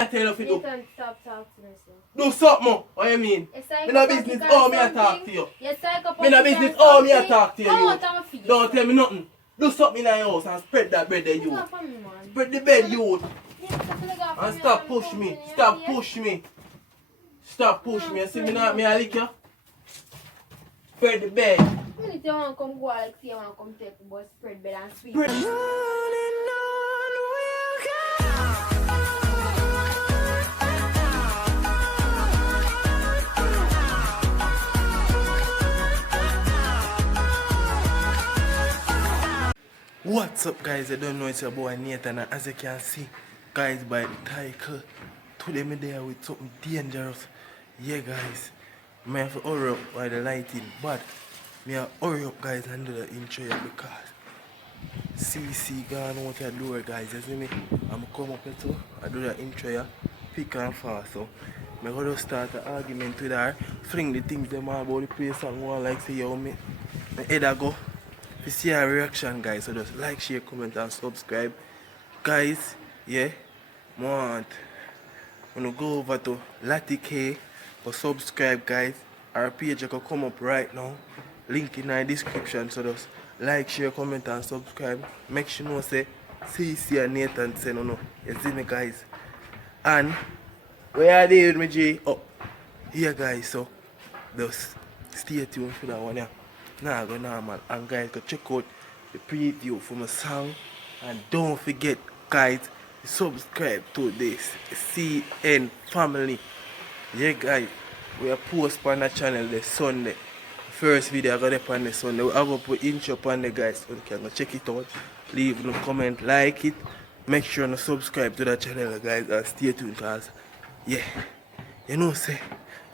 I tell you if you do. Nathan, stop talking to me, sir. Do something. What you mean? Me no business how me I talk to you. Me no business how me I talk to you. Don't tell me nothing. Do something in your house and spread that bread there, you. Spread the bed, you. And stop push me. Stop push me. Stop push me. You see me not me I lick you? Spread the bed. If you want to come go like say you want to come take the bus, spread bed and sweep. What's up, guys? I don't know it's your boy Nathan, and as you can see, guys, by the title, today I'm there with something dangerous. Yeah, guys, I have to hurry up by the lighting, but I have to hurry up, guys, and do the intro here because CECE gone out the door, guys. You see me? I'm come up here too. I do the intro here, pick and fast. So I'm going to start an argument with her, fling the things them all about the place and go like say, yo, me head I go. If you see our reaction, guys, so just like, share, comment and subscribe. Guys, yeah, I want to go over to Lati K for subscribe, guys. Our page can come up right now. Link in the description, so just like, share, comment and subscribe. Make sure you know say CECE and Nathan say no. You see me, guys? And where are they with me, J? Oh, here, guys, so just stay tuned for that one, yeah. Nah, go normal. And guys, go check out the preview for my song. And don't forget, guys, subscribe to this CN family. Yeah, guys, we are post on the channel this Sunday. First video I got up on the Sunday. We have to put intro on the guys, so you can go check it out. Leave a comment, like it. Make sure to subscribe to the channel, guys, and stay tuned because, yeah, you know, say,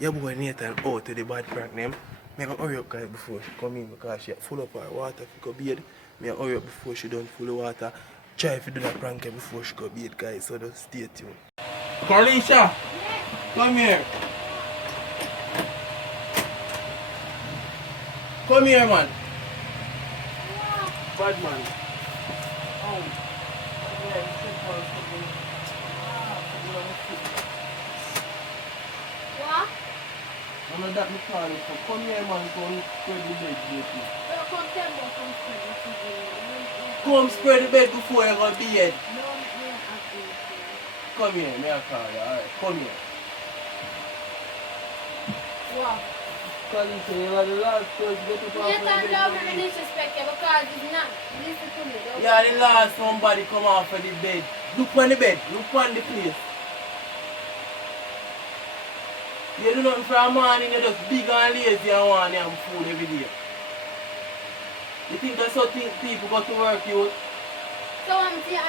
your boy Nathan out to the bad prank name. I hurry up, guys, before she come in because she full up her water if she go bathe. I hurry up before she done full of water. Try to do that prank before she go bathe, guys, so just stay tuned. Carlisha, come here. Come here, man. Bad man. Oh. What? I'm not that call it for. Come here, man, come spread the bed, baby. Come spread the bed before you go to bed. Come here, may I call you, alright, come here. What? Call you, so you are the last person to get up off the bed. You don't really disrespect you because it's not. Listen to me. You are the last somebody come off of the bed. Look on the bed, look on the place. You do nothing for a morning, you're just big and lazy and want to have food every day. You think that's how people go to work, you? So I'm saying,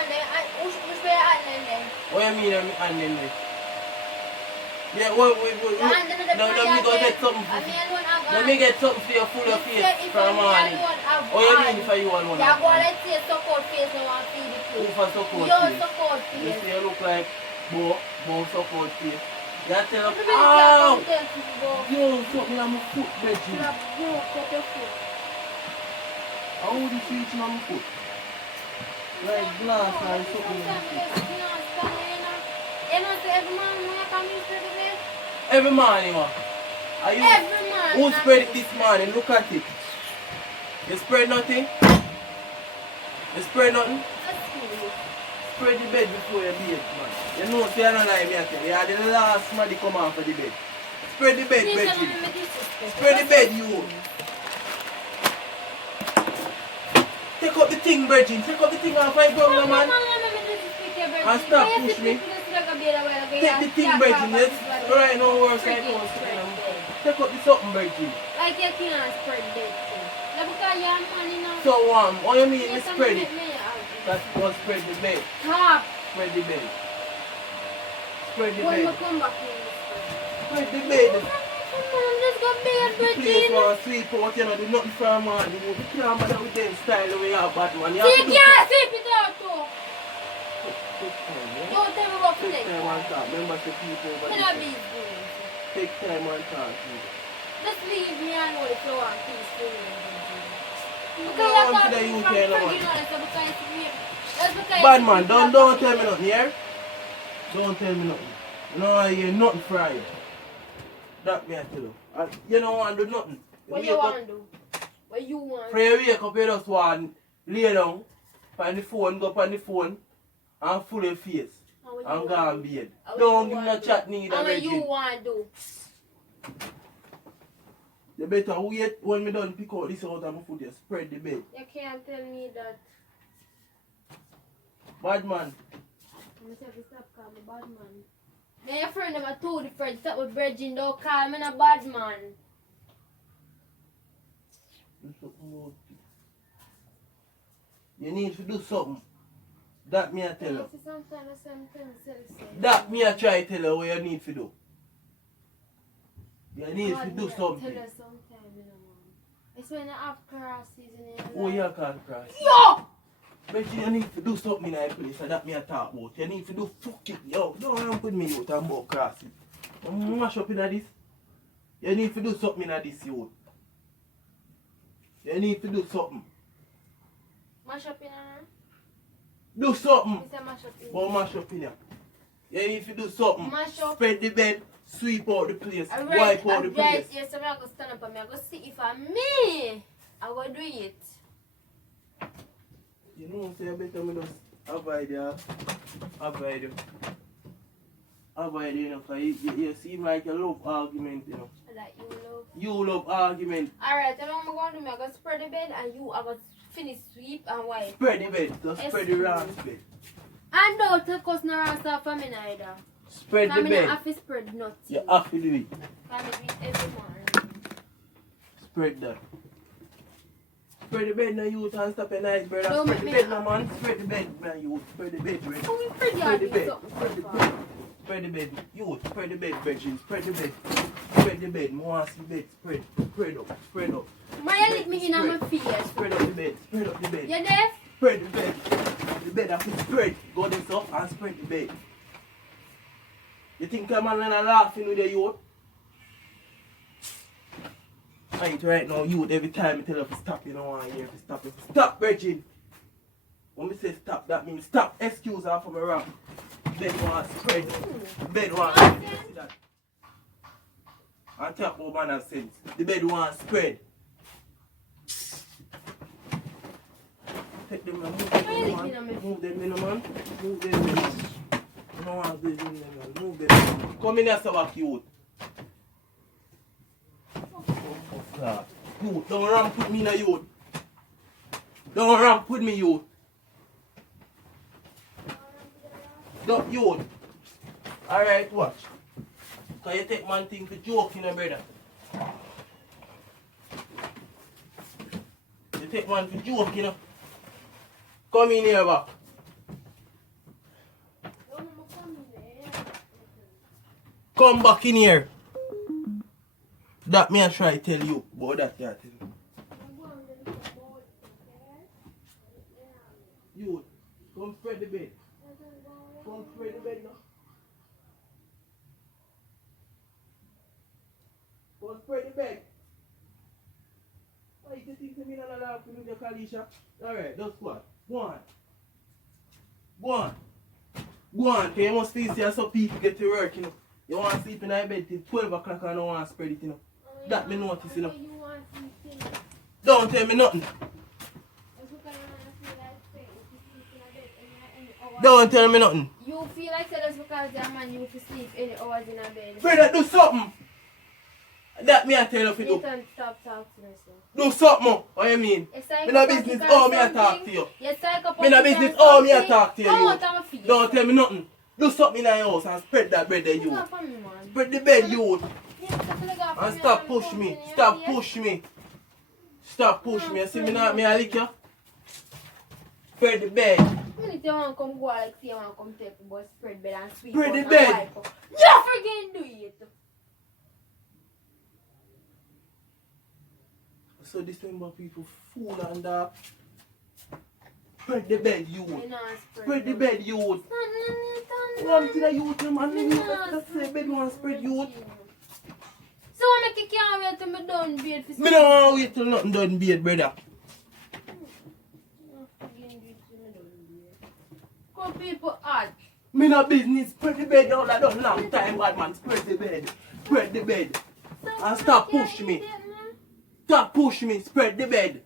which way your hand then? What do you mean I'm handling this? Yeah, no, let me go get something for you. Let me get something for your full of face for a morning. What do you mean for you alone? Yeah, go let's say support face and want to feed the food. Who for support face? Your support face. You see you look like Bo support face. You tell them, ow! Yo, something on my foot, Reggie. How would you see it on my foot? Like glass or something on my foot. Every morning, what? Every morning. Who spread it this morning? Look at it. You spread nothing? You spread nothing? Spread the bed before you bathe, man. You know, say I don't lie, me I tell you. You are the last man to come off of the bed. Spread the bed, Reggie. Spread the bed, you. Take up the thing, Reggie. Take up the thing off my brother, man. And stop push me. Take the thing, Reggie. Let's right now work like us. Take up the something, Reggie. Like you can't spread the bed. Because you're money now. So what do you mean you spread it? That's what spread the bed. Stop. Spread the bed. Spread the When bed. we come back here. Spread the bed. Come on, let's go bed, The place Reggie. want to sleep out, you know, do nothing for a man. You can't bother with them style the way you have Batman. You See, have to you can't sleep it out too. take time, yeah? Don't tell me about Take today. time and talk. Remember the people over Can I be there. good? Take time and talk. Just leave me and know if you want peaceful. Go on to the UK, no man. Because Bad man, don't tell me nothing here. Don't tell me nothing. You know I hear nothing from you. That me I tell you. And you don't want to do nothing. What you want to do? What you want? Pray you wake up, you just want lay down on the phone, go up on the phone and full your face. And go and bed. Don't give me no chat neither. And what you want to do? You better wait when me done pick out this out of my foot, you spread the bed. You can't tell me that. Bad man. I'm going to stop calling me bad man. Then your friend number 2, the friend stop with Virgin, don't call me a bad man. Do something about it. You need to do something. That me I tell you. That me I try to tell you what you need to do. You need to do something. Tell us sometime, you know, man. It's when you have crosses in your life. Oh, you can't cross. Yo! But you need to do something in that place, and that me I talk about. You need to do fucking, yo, don't run with me out and about crossing. I'm mash up in this. You need to do something in this, yo. You need to do something. Mash up in her? Do something. Mr. Mash up in But mash up in here. You need to do something. Mash up. Spread the bed, sweep out the place, Alright, wipe out the place. yes, I'm going to stand up and I'm going to see if I'm me. I'm going to do it. You know what I'm saying? Better me just avoid you. Avoid you. Avoid you, know, because you seem like you love argument, you know. Like you love. You love argument. Alright, then I'm going to do, I'm going to spread the bed and you are going to finish sweep and wipe. Spread the bed. Just spread the round bed. And don't take us no rest off from me neither. Spread the bed. I have to spread nothing. You have to do it. I do it every morning. Spread that. Spread the bed now, youth, and stop your nice brother. Don't Spread the make bed me now, man. Spread the bed now, youth. Spread the bed, brother. Oh, we pretty Spread the hard bed. something Spread the so bed. far. Spread the bed. Youth, spread the bed, virgin. Spread the bed. Spread the bed. More see bed. Spread. Spread up. Spread up. Maya lick me in on my feet. Spread up the bed. Spread up the bed. You deaf? Spread the bed. The bed have to spread. Go this up and spread the bed. You think I'm not laughing with the youth? Right now, youth, every time I tell you to stop, you don't want to hear to stop. Stop, Virgin. When we say stop, that means stop. Excuse her from around. Bed want to spread. Bed want to spread. You see that? And talk about man of sense. The bed want to spread. Take them and move them, man. Move them, man. Move them, man. You don't want to do them, man. Move them. Come in here, so cute. Youth, don't ramp with me now, youth. Don't ramp with me, youth. Don't, youth. Alright, watch. Can you take one thing to joke, you know, brother? You take one to joke, you know? Come in here, back. Come back in here. That me I try to tell you, but that you tell me. You, come spread the bed. Come spread the bed now. Come spread the bed. Why you think to me not allowed to do your Kalisha? Alright, just what? Go on. Go on. Go on, because you must see some people get to work, you know. You want to sleep in that bed till 12 o'clock and don't want to spread it, you know. That me notice, you know. Don't tell me nothing. Don't tell me nothing. You feel like that's because the man you to sleep any hours in a bed. Brother, do something. That me I tell you to do. You can stop talking to me, sir. Do something. What you mean? Me no business all me I talk to you. Me no business all me I talk to you. Don't tell me nothing. Do something in your house and spread that bed there, you. Spread the bed, you. And stop push me. Stop push me. Stop push me. You see me not me I lick you? Spread the bed. If you want to come go like say you want to come take the bus, spread bed and sweep. Spread the bed. You freaking do it. So this member people fool and spread the bed, you. Spread the bed, you. One thing that you would man, that's the bed want to spread, you. So I make you can't wait till me done bed for me don't want to wait till nothing done bed, brother. Come people hard. Me no business. Spread the bed out that done long time, bad man. Spread the bed. Spread the bed. And stop push me. Stop push me. Spread the bed.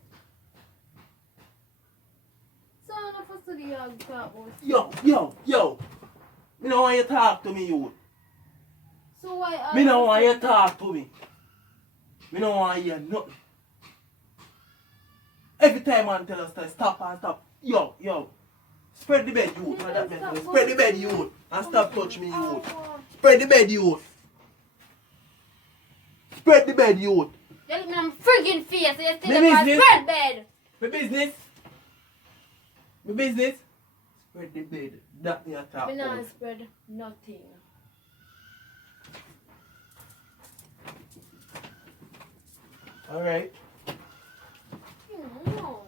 So I'm not supposed to do your talk about. Yo. Me no want you talk to me, you. So why? Me no want you talk to me. Me no want you hear nothing. Every time I tell us to stop and stop. Yo. Spread the bed, you. Spread the bed, you. And stop touch me, you. Spread the bed, you. Spread the bed, you. You look me on friggin' face. So you still Me have a business. spread bed. My business. My business. Spread the bed. That me a talk Me not about. spread nothing. Alright. No.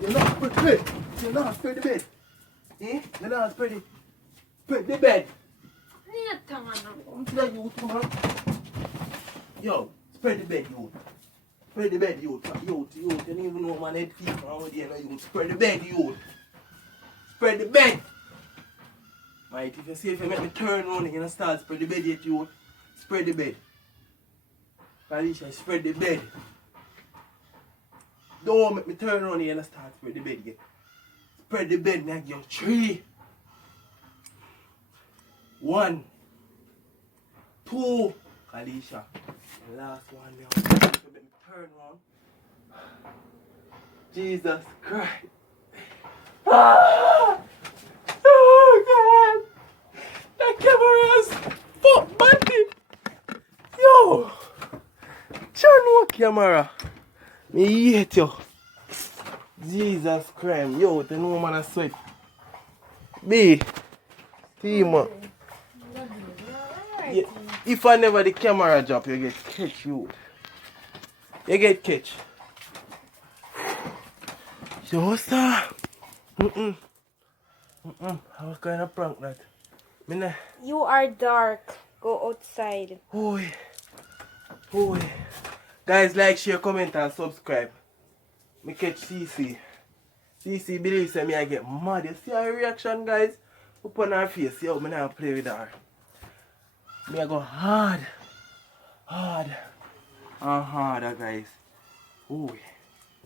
You're not spread the bed. You're not spread the bed. Eh? You're not spread it. Spread the bed. Yo, spread the bed, you. Spread the bed, you. You don't even know my head feet around here. You spread the bed, you. Spread the bed. Right, if you see if you make me turn on, you're gonna start spread the bed yet, you. Spread the bed. Alicia, spread the bed. Don't make me turn on, you're gonna start spread the bed yet. Spread the bed, now you 3. 1. 2. Alicia. The last one now. Make me turn on. Jesus Christ. Ah! Oh God! That camera's fuck bandit! Yo! Turn on camera. Me hate you. Jesus Christ. Yo, the no man a sweat. B. Team up. Yeah. If I never the camera drop, you get catch you. You get catch. Yo, sir. How kind of prank that? Mina. You are dark. Go outside. Oi. Guys, like, share, comment, and subscribe. Me catch CECE. CECE believes me I get mad. You see her reaction, guys? Up on her face. Yo, me not play with her. Me I go hard. And harder, guys. Oi.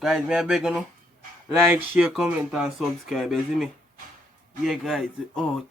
Guys, me I beg you, like, share, comment, and subscribe. You see me? Yeah, guys, out.